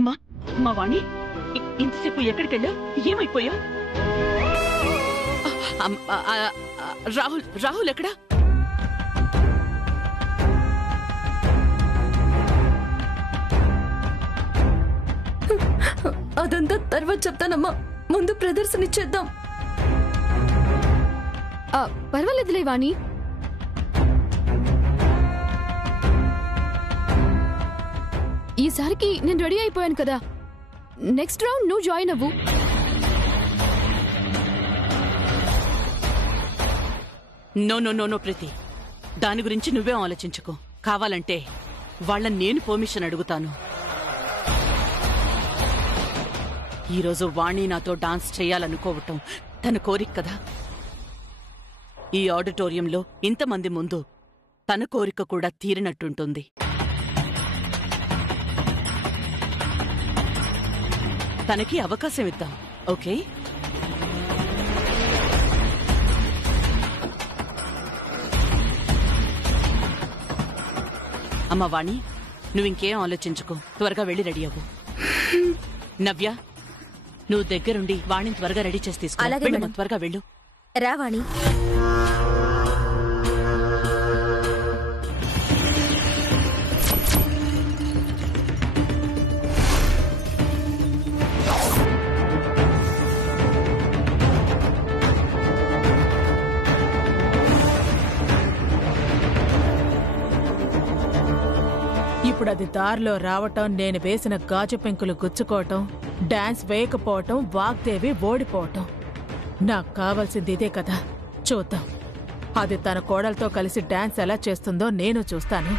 అమ్మా మా వాణి ఇంతసేపు ఎక్కడికి వెళ్ళావు? ఏమైపోయావు? రాహుల్ రాహుల్ ఎక్కడా? అదంతా తర్వాత చెప్తానమ్మా, ముందు ప్రదర్శన ఇచ్చేద్దాం. పర్వాలేదులే వాణి. ఈసారికి నేను రెడీ అయిపోయాను కదా, నెక్స్ట్ రౌండ్ నువ్వు జాయిన్ అవ్వు. నో నో నో నో ప్రీతి, దాని గురించి నువ్వే ఆలోచించుకో. కావాలంటే వాళ్ళని నేను పర్మిషన్ అడుగుతాను. ఈరోజు వాణి నాతో డాన్స్ చేయాలనుకోవటం తన కోరిక కదా. ఈ ఆడిటోరియంలో ఇంతమంది ముందు తన కోరిక కూడా తీరినట్టుంటుంది. తనకి అవకాశం ఇద్దాం, ఓకే? అమ్మ వాణి, నువ్వింకేం ఆలోచించుకో, త్వరగా వెళ్ళి రెడీ అవ్వు. నవ్య, నువ్వు దగ్గరుండి వాణిని త్వరగా రెడీ చేసి తీసుకో. త్వరగా వెళ్ళు. రావాణి. ఇప్పుడు అది దారిలో రావటం, నేను వేసిన గాజు పెంకులు గుచ్చుకోవటం, డాన్స్ వేయకపోవటం, వాగ్దేవి ఓడిపోవటం. నాకు కావాల్సింది ఇదే కదా. చూద్దాం, అది తన కోడలతో కలిసి డాన్స్ ఎలా చేస్తుందో నేను చూస్తాను.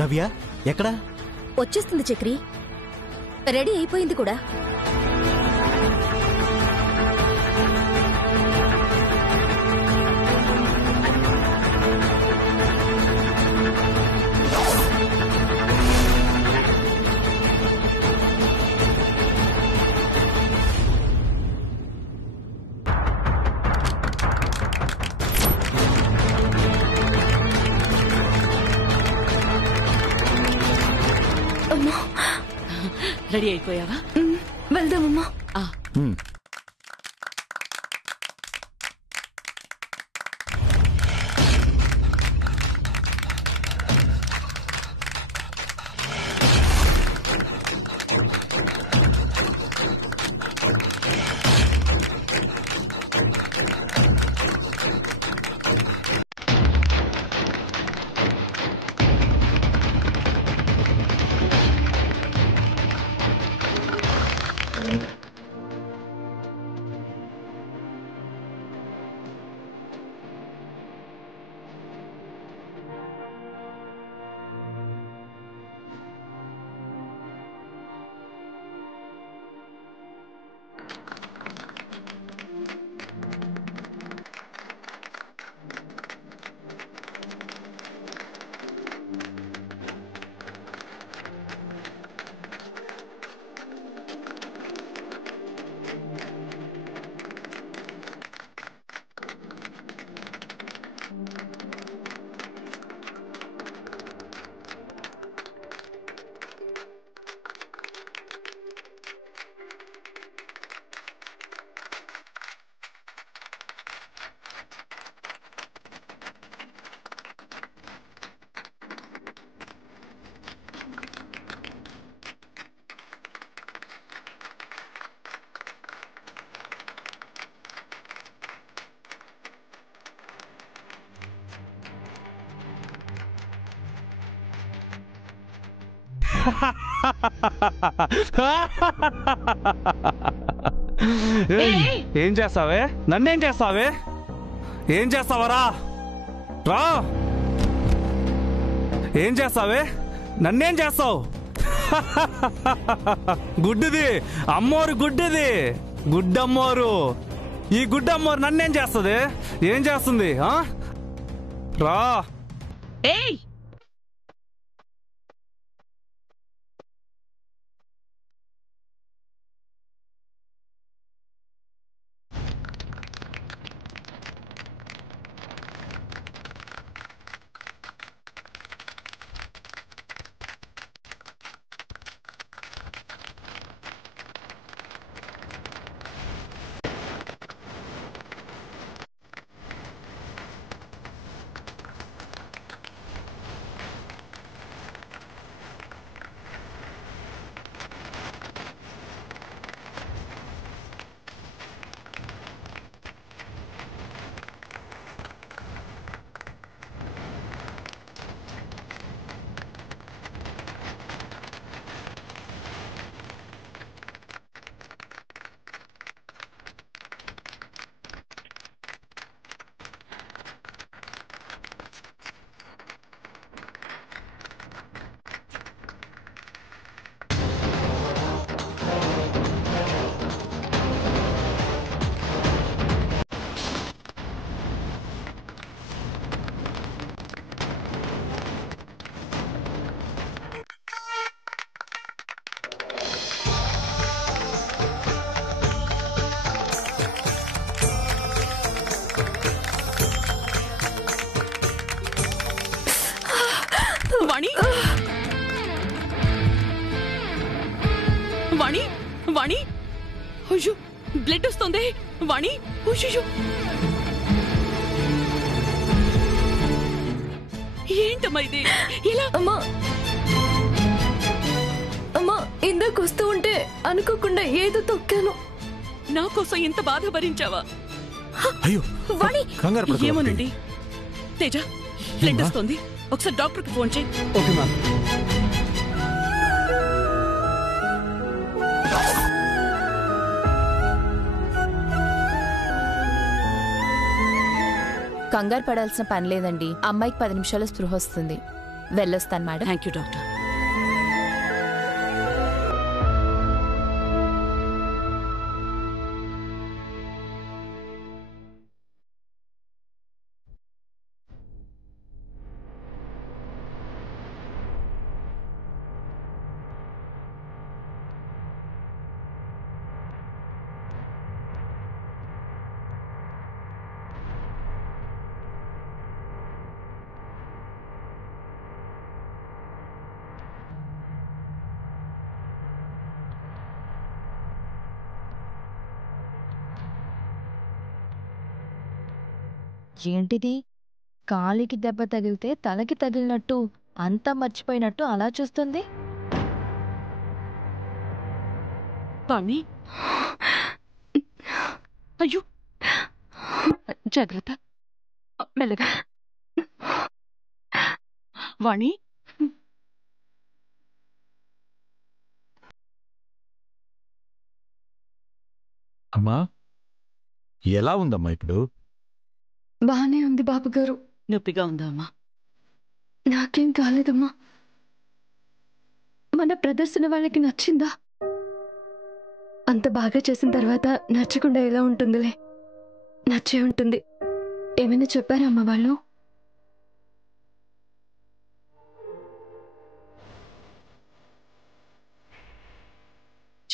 నవ్య ఎక్కడా? వచ్చేస్తుంది చక్రి, రెడీ అయిపోయింది కూడా. రెడీ అయిపోయావా? వెళ్దామమ్మా. ఏం చేస్తావే? నన్నేం చేస్తావే? ఏం చేస్తావరా? రా, ఏం చేస్తావే? నన్నేం చేస్తావు? గుడ్డిది అమ్మోరు, గుడ్డిది గుడ్డమ్మోరు. ఈ గుడ్డమ్మోరు నన్నేం చేస్తుంది? ఏం చేస్తుంది? రా, ఏయ్ వాణి వాణి వాణి అయ్యో బ్లడ్ వస్తుంది వాణి అయ్యో ఏంటమ్మా ఇది ఇలా అమ్మా అమ్మా ఇందాక వస్తూ ఉంటే అనుకోకుండా ఏదో తొక్కాను. నా కోసం ఇంత బాధ భరించావా? అయ్యో వాణి కంగారు పడకు. ఏమోనండి తేజ బ్లడ్ వస్తుంది, ఒకసారి డాక్టర్కి ఫోన్ చేయి. Okay ma'am. కంగారు పడాల్సిన పని లేదండి. అమ్మాయికి 10 నిమిషాల స్పృహ వస్తుంది. వెళ్ళొస్తాను మేడం. Thank you doctor. ఏంటిది? కాలికి దెబ్బ తగిలితే తలకి తగిలినట్టు అంతా మర్చిపోయినట్టు అలా చూస్తుంది. వాణి అయ్యో జాగ్రత్త, మెల్లగా. వాణి అమ్మా ఎలా ఉందమ్మా ఇప్పుడు? బానే ఉంది బాబుగారు. నొప్పిగా ఉందా అమ్మా? నాకేం కాలేదమ్మా. మన ప్రదర్శన వాళ్ళకి నచ్చిందా? అంత బాగా చేసిన తర్వాత నచ్చకుండా ఎలా ఉంటుందిలే, నచ్చే ఉంటుంది. ఏమైనా చెప్పారా అమ్మ వాళ్ళు?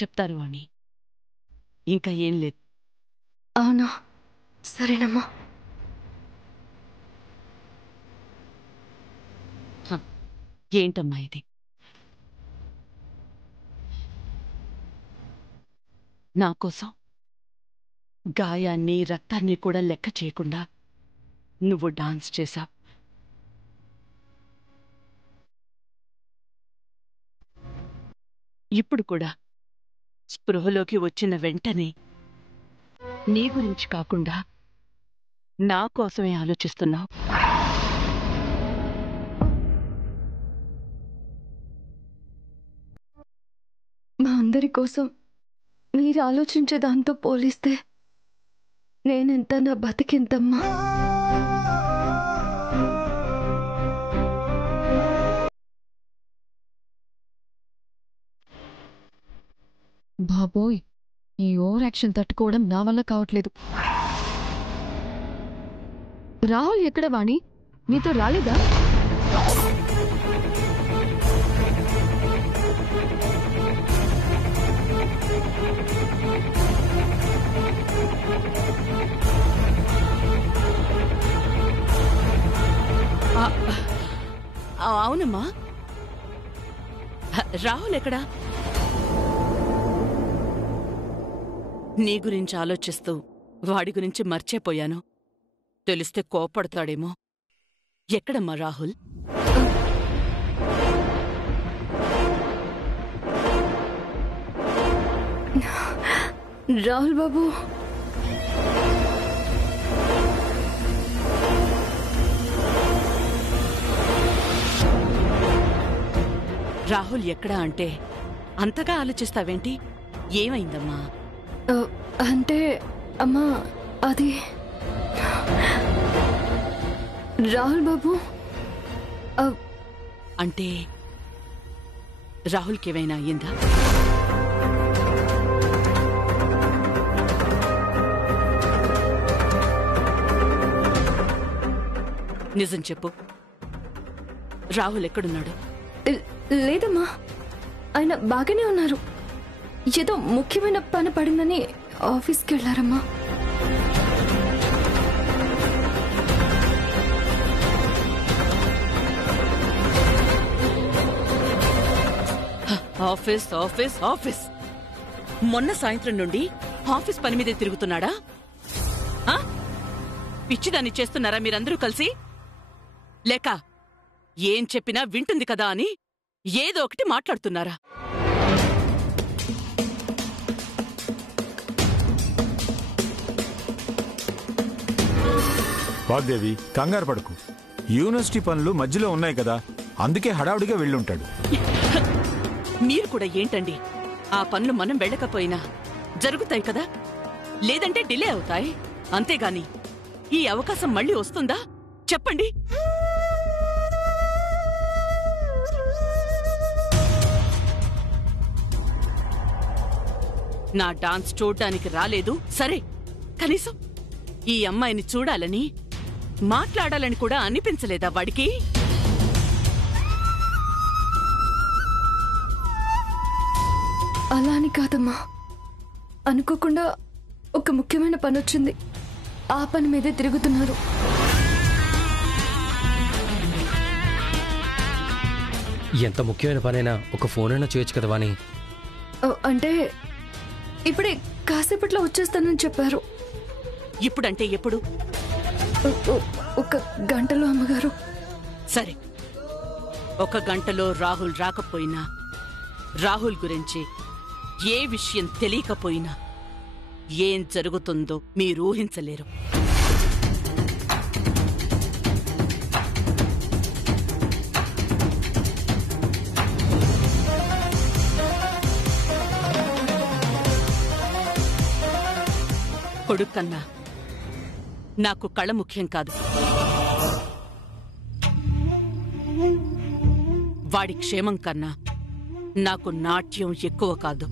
చెప్తారు వాణి, ఇంకా ఏం లేదు. అవునా, సరేనమ్మా. ఏంటమ్మా ఇది? నా కోసం గాయాన్ని రక్తాన్ని కూడా లెక్క చేయకుండా నువ్వు డాన్స్ చేశావు. ఇప్పుడు కూడా స్పృహలోకి వచ్చిన వెంటనే నీ గురించి కాకుండా నా కోసమే ఆలోచిస్తున్నావు. మా అందరి కోసం మీరు ఆలోచించే దాంతో పోలిస్తే నేనెంత, నా బతికెంతమ్మా. బాబోయ్, ఈ ఓవర్ యాక్షన్ తట్టుకోవడం నా వల్ల కావట్లేదు. రాహుల్ ఎక్కడ వాణి? నీతో రాలేదా? అవునమ్మా. రాహుల్ ఎక్కడా? నీ గురించి ఆలోచిస్తూ వాడి గురించి మర్చిపోయాను. తెలిస్తే కోపడతాడేమో. ఎక్కడమ్మా రాహుల్? రాహుల్ బాబు, రాహుల్ ఎక్కడా అంటే అంతగా ఆలోచిస్తావేంటి? ఏమైందమ్మా? అంటే అమ్మా, అది రాహుల్ బాబు. అంటే రాహుల్కేమైనా అయ్యిందా? నిజం చెప్పు, రాహుల్ ఎక్కడున్నాడు? లేదమ్మా, ఆయన బాగానే ఉన్నారు. ఏదో ముఖ్యమైన పని పడిందని ఆఫీస్కి వెళ్ళారమ్మా. Office office office. మొన్న సాయంత్రం నుండి ఆఫీస్ పని మీదే తిరుగుతున్నాడా? పిచ్చిదాన్ని చేస్తున్నారా మీరందరూ కలిసి? లేక ఏం చెప్పినా వింటుంది కదా అని ఏదో ఒకటి మాట్లాడుతున్నారా? వాగ్దేవి, కంగారు పడకు. యూనివర్సిటీ పనులు మధ్యలో ఉన్నాయి కదా, అందుకే హడావుడిగా వెళ్ళుంటాడు. మీరు కూడా ఏంటండి, ఆ పనులు మనం వెళ్ళకపోయినా జరుగుతాయి కదా, లేదంటే డిలే అవుతాయి. అంతేగాని ఈ అవకాశం మళ్ళీ వస్తుందా చెప్పండి? నా డాన్స్ చూడ్డానికి రాలేదు సరే, కనీసం ఈ అమ్మాయిని చూడాలని మాట్లాడాలని కూడా అనిపించలేదా వాడికి? అలా అని కాదమ్మా, అనుకోకుండా ఒక ముఖ్యమైన పని వచ్చింది. ఆ పని మీదే తిరుగుతున్నారు. ఎంత ముఖ్యమైన పనైనా ఒక ఫోన్ అయినా చేయొచ్చు కదా వాణి. అంటే ఇప్పుడే కాసేపట్లో వచ్చేస్తానని చెప్పారు. ఇప్పుడంటే ఎప్పుడు? ఒక గంటలో అమ్మగారు. సరే, ఒక గంటలో రాహుల్ రాకపోయినా, రాహుల్ గురించి ఏ విషయం తెలియకపోయినా ఏం జరుగుతుందో మీరు ఊహించలేరు. కొడుకన్నా నాకు కళ ముఖ్యం కాదు. వాడి క్షేమం కన్నా నాకు నాట్యం ఎక్కువ కాదు.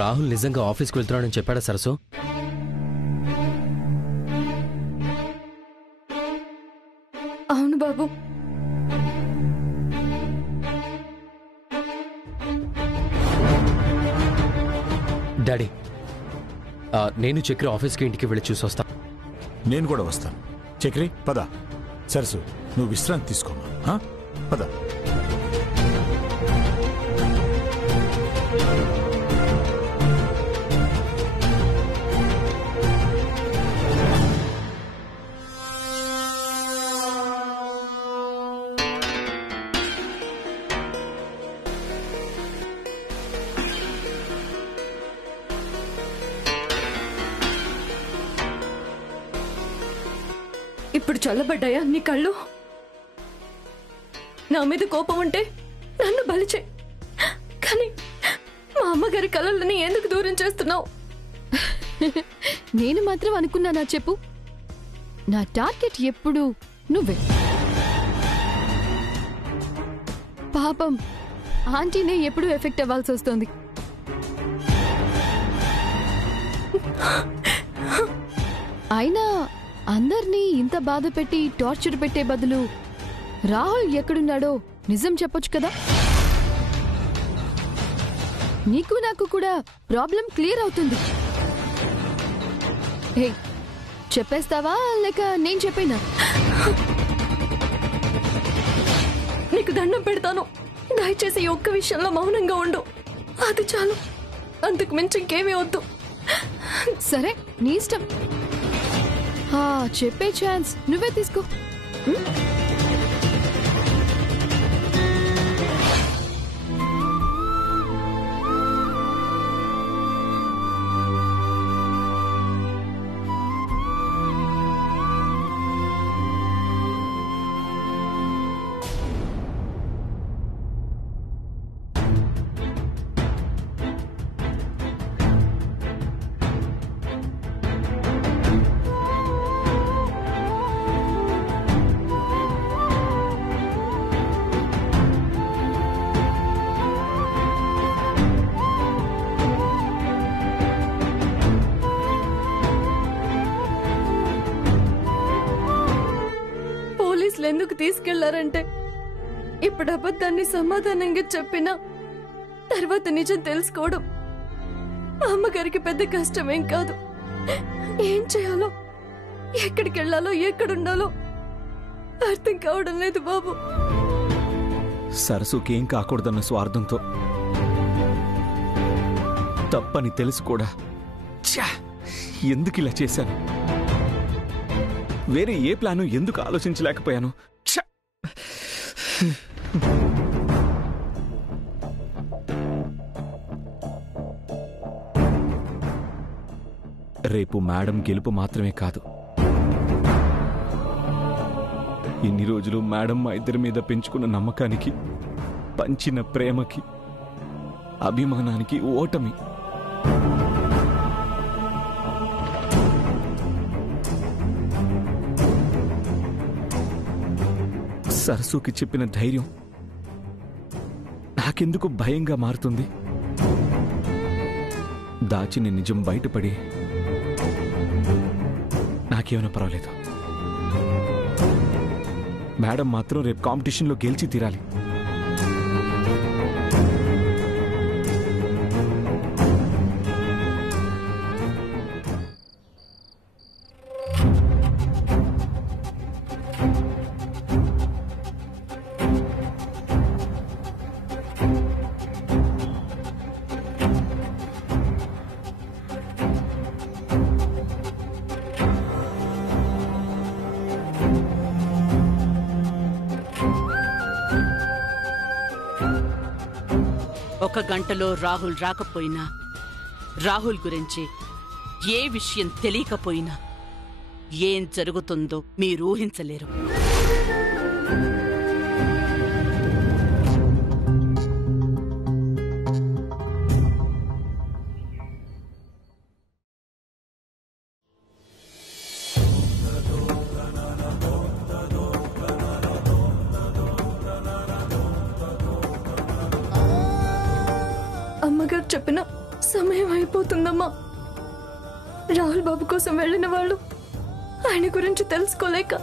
రాహుల్ నిజంగా ఆఫీస్కి వెళ్తున్నాడని చెప్పాడా సరసు? అవును బాబు. డాడీ, నేను చక్రి ఆఫీస్కి ఇంటికి వెళ్ళి చూసొస్తా. నేను కూడా వస్తాను. చక్రి పద. సరసు, నువ్వు విశ్రాంతి తీసుకోమా. పద. ఇప్పుడు చల్లబడ్డాయా నీ కళ్ళు? నా మీద కోపం ఉంటే నన్ను బలిచే, కానీ మా అమ్మగారి కళలని ఎందుకు దూరం చేస్తున్నావు? నేను మాత్రం అనుకున్నానా చెప్పు? నా టార్గెట్ ఎప్పుడు నువ్వే. పాపం ఆంటీనే ఎప్పుడు ఎఫెక్ట్ అవ్వాల్సి వస్తుంది. అయినా అందర్నీ ఇంత బాధ పెట్టి టార్చర్ పెట్టే బదులు రాహుల్ ఎక్కడున్నాడో నిజం చెప్పొచ్చు కదా. నీకు నాకు కూడా ప్రాబ్లం క్లియర్ అవుతుంది. హే, చెప్పేస్తావా లేక నేను చెప్పేనా? నీకు దండం పెడతాను, దయచేసి ఈ ఒక్క విషయంలో మౌనంగా ఉండు. అది చాలు, అంతకు మించి ఇంకేమీ వద్దు. సరే, నీ ఇష్టం. చెప్పే ఛాన్స్ నువ్వే తీసుకో. ఎందుకు తీసుకెళ్లారంటే ఇప్పుడు అబద్ధాన్ని సమాధానంగా చెప్పినా తర్వాత నిజం తెలుసుకోవడం అమ్మగారికి పెద్ద కష్టమేం కాదు. ఏం చేయాలో, ఎక్కడికి వెళ్ళాలో, ఎక్కడుండాలో అర్థం కావడం లేదు బాబు. సరసుకేం కాకూడదన్న స్వార్థంతో తప్పని తెలుసు కూడా ఎందుకు ఇలా చేశాను? వేరే ఏ ప్లాను ఎందుకు ఆలోచించలేకపోయాను? రేపు మేడం గెలుపు మాత్రమే కాదు, ఇన్ని రోజులు మేడం మా ఇద్దరి మీద పెంచుకున్న నమ్మకానికి, పంచిన ప్రేమకి, అభిమానానికి ఓటమి. సరసుకి చెప్పిన ధైర్యం నాకెందుకు భయంగా మారుతుంది? దాచిన నిజం బయటపడి నాకేమైనా పర్వాలేదు. మేడం మాత్రం రేపు కాంపిటీషన్లో గెలిచి తీరాలి. ఒక గంటలో రాహుల్ రాకపోయినా, రాహుల్ గురించి ఏ విషయం తెలియకపోయినా ఏం జరుగుతుందో మీరు ఊహించలేరు. అమ్మగారు చెప్పిన సమయం అయిపోతుందమ్మా. రాహుల్ బాబు కోసం వెళ్ళిన వాళ్ళు ఆయన గురించి తెలుసుకోలేక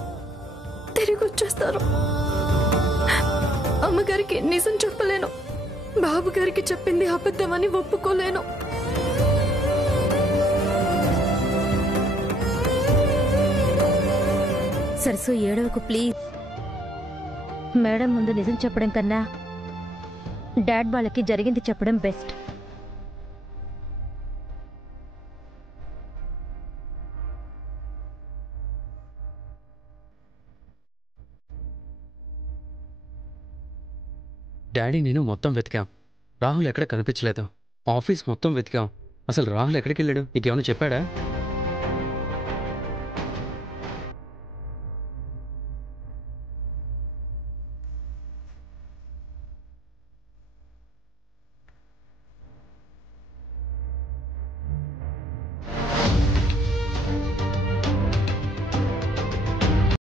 తిరిగి వచ్చేస్తారు. అమ్మగారికి నిజం చెప్పలేను, బాబు గారికి చెప్పింది అబద్ధమని ఒప్పుకోలేను. సరసు, ఏడవకు ప్లీజ్. మేడం ముందు నిజం చెప్పడం కన్నా డాడ్ వాళ్ళకి జరిగింది చెప్పడం బెస్ట్. డాడీ నేను మొత్తం వెతికాం, రాహుల్ ఎక్కడ కనిపించలేదు. ఆఫీస్ మొత్తం వెతికాం, అసలు రాహుల్ ఎక్కడికి వెళ్ళాడు? నీకేమైనా చెప్పాడా?